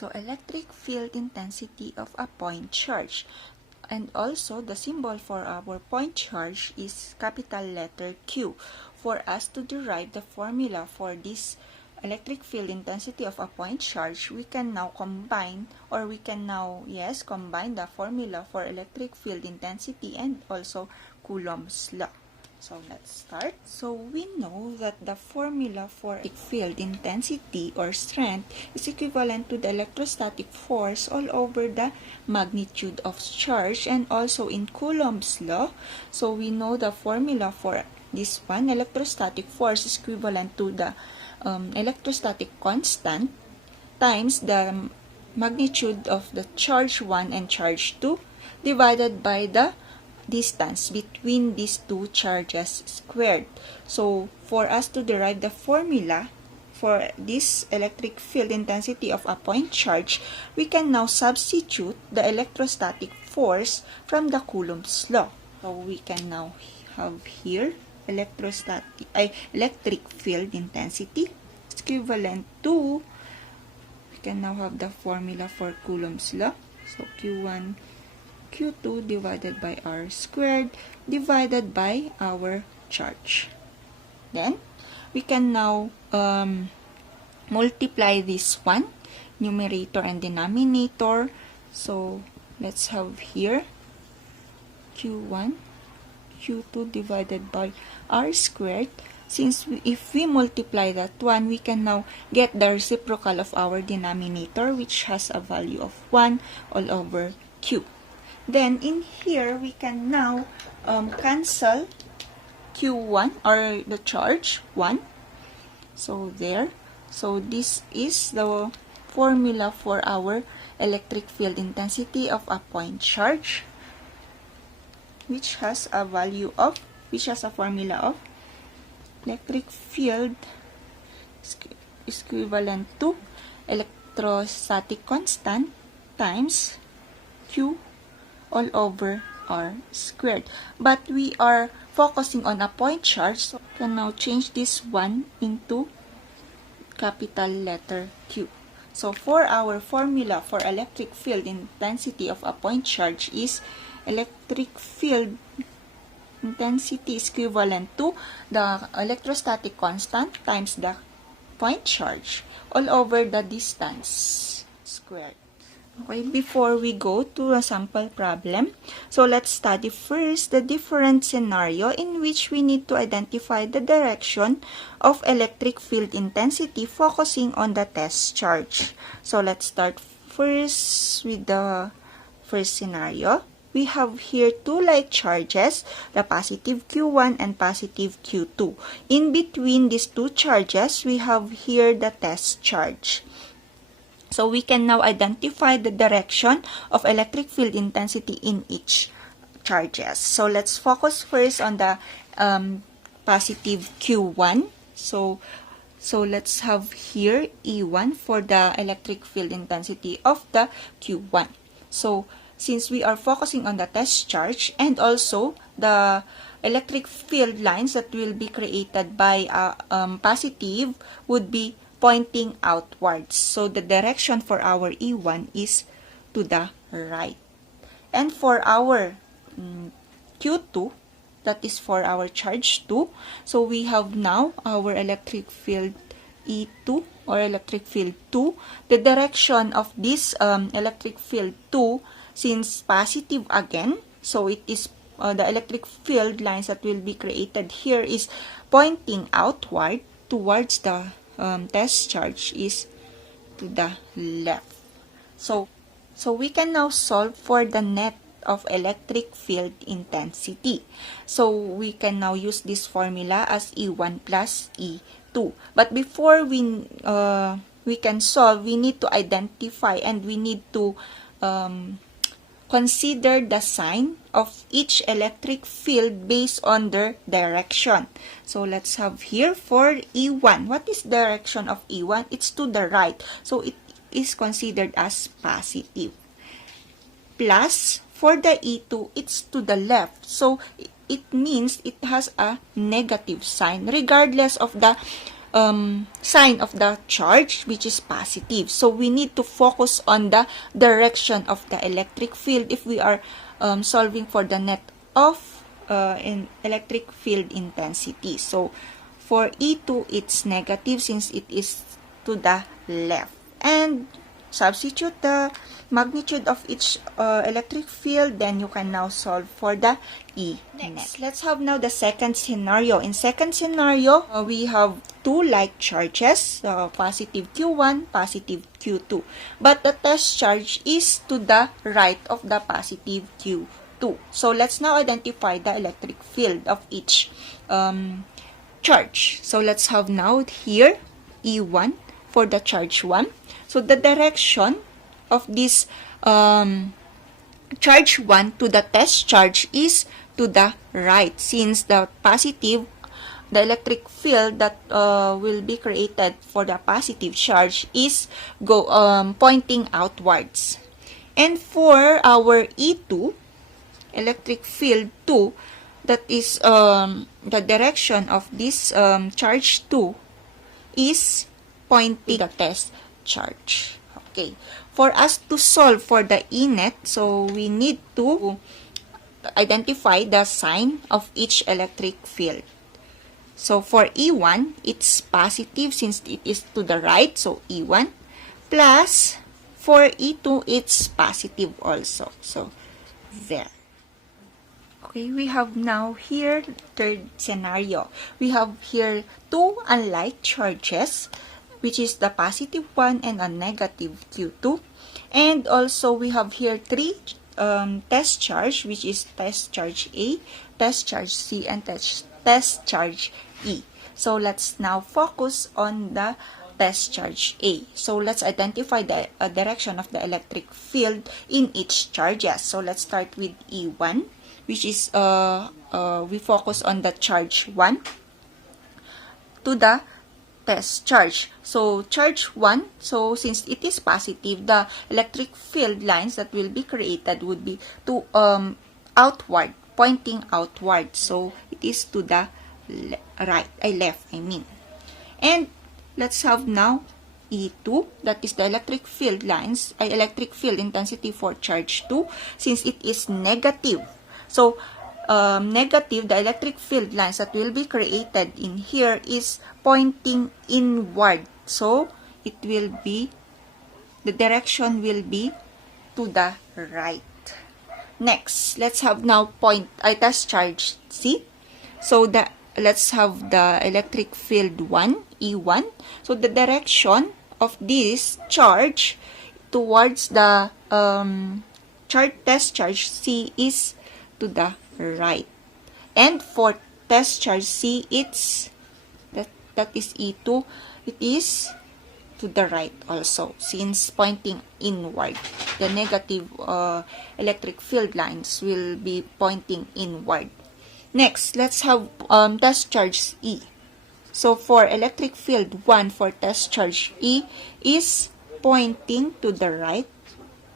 So electric field intensity of a point charge. And also, the symbol for our point charge is capital letter Q. For us to derive the formula for this electric field intensity of a point charge, we can now combine the formula for electric field intensity and also Coulomb's law. So let's start. So we know that the formula for electric field intensity or strength is equivalent to the electrostatic force all over the magnitude of charge and also in Coulomb's law. So we know the formula for this one, electrostatic force is equivalent to the electrostatic constant times the magnitude of the charge 1 and charge 2 divided by the distance between these two charges squared. So for us to derive the formula for this electric field intensity of a point charge, we can now substitute the electrostatic force from the Coulomb's law. So we can now have here electric field intensity is equivalent to, we can now have the formula for Coulomb's law. So Q1 Q2 divided by R squared divided by our charge. Then, we can now multiply this one, numerator and denominator. So, let's have here Q1 Q2 divided by R squared. Since if we multiply that one, we can now get the reciprocal of our denominator, which has a value of 1 all over Q. Then, in here, we can now cancel Q1 or the charge 1. So, there. So, this is the formula for our electric field intensity of a point charge, which has a formula of electric field is equivalent to electrostatic constant times Q all over R squared. But we are focusing on a point charge, so we can now change this one into capital letter Q. So for our formula for electric field intensity of a point charge is electric field intensity is equivalent to the electrostatic constant times the point charge all over the distance squared. Okay, before we go to a sample problem, so let's study first the different scenario in which we need to identify the direction of electric field intensity focusing on the test charge. So let's start first with the first scenario. We have here two like charges, the positive Q1 and positive Q2. In between these two charges, we have here the test charge. So we can now identify the direction of electric field intensity in each charges. So let's focus first on the positive Q1. So let's have here E1 for the electric field intensity of the Q1. So since we are focusing on the test charge and also the electric field lines that will be created by positive would be pointing outwards. So the direction for our E1 is to the right. And for our Q2, that is for our charge 2, so we have now our electric field E2 or electric field 2. The direction of this electric field 2, since positive again, so it is the electric field lines that will be created here is pointing outward towards the test charge is to the left. So we can now solve for the net of electric field intensity. So we can now use this formula as E1 plus E2. But before we can solve, we need to identify and we need to consider the sign of each electric field based on their direction. So let's have here for E1. What is direction of E1? It's to the right. So it is considered as positive. Plus, for the E2, it's to the left. So it means it has a negative sign regardless of the sign of the charge, which is positive. So we need to focus on the direction of the electric field if we are solving for the net of in electric field intensity. So for E2, it's negative since it is to the left. And substitute the magnitude of each electric field, then you can now solve for the E. Next, let's have now the second scenario. In second scenario, we have two like charges, positive Q1, positive Q2. But the test charge is to the right of the positive Q2. So let's now identify the electric field of each charge. So let's have now here E1 for the charge 1. So the direction of this charge 1 to the test charge is to the right, since the positive, the electric field that will be created for the positive charge is pointing outwards. And for our E2, electric field 2, that is the direction of this charge 2 is pointing the test charge. Okay. For us to solve for the E net, so we need to identify the sign of each electric field. So for E1, it's positive since it is to the right, so E1, plus for E2, it's positive also. So there. Okay, we have now here third scenario. We have here two unlike charges, which is the positive 1 and a negative Q2. And also we have here three test charge, which is test charge A, test charge C, and test charge E. So let's now focus on the test charge A. So let's identify the direction of the electric field in each charges. So let's start with E1, which is we focus on the charge 1 to the test charge. So charge 1, so since it is positive, the electric field lines that will be created would be to outward, pointing outward. So it is to the left, I mean. And let's have now E2, that is the electric field lines, electric field intensity for charge 2, since it is negative. So negative, the electric field lines that will be created in here is pointing inward. So it will be, the direction will be to the right. Next, let's have now test charge C. So let's have the electric field 1, E1. So the direction of this charge towards the test charge C is to the right. And for test charge C, it's that is E2, it is to the right also, since pointing inward. The negative electric field lines will be pointing inward. Next, let's have test charge E. So for electric field 1 for test charge E is pointing to the right.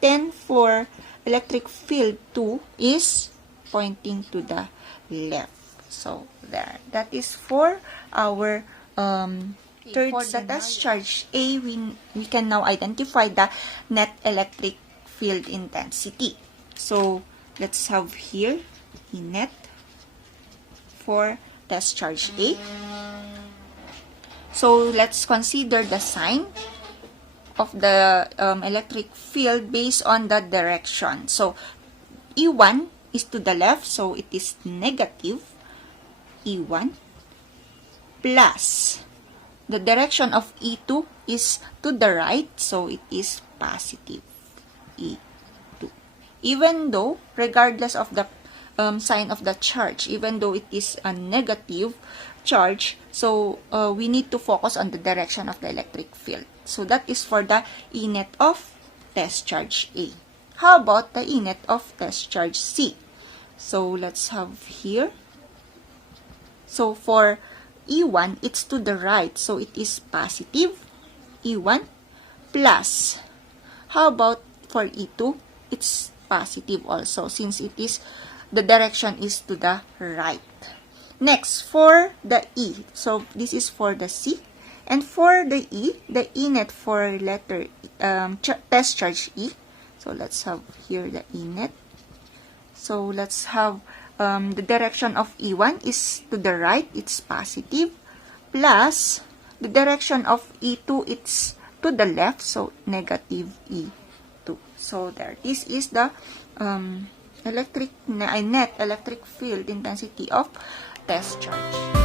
Then for electric field 2 is pointing to the left. So there. That is for our third. For the test charge A, we can now identify the net electric field intensity. So let's have here E net for test charge A. So let's consider the sign of the electric field based on the direction. So E1 is to the left, so it is negative E1, plus the direction of E2 is to the right, so it is positive E2. Even though, regardless of the sign of the charge, even though it is a negative charge, so we need to focus on the direction of the electric field. So that is for the E net of test charge A. How about the E net of test charge C? So let's have here. So for E1, it's to the right, so it is positive E1, plus, how about for E2? It's positive also, since it is, the direction is to the right. Next, for the E, so this is for the C. And for the net for letter test charge E. So let's have here the E net. So let's have the direction of E1 is to the right, it's positive, plus the direction of E2, it's to the left, so negative E2. So there, this is the net electric field intensity of test charge.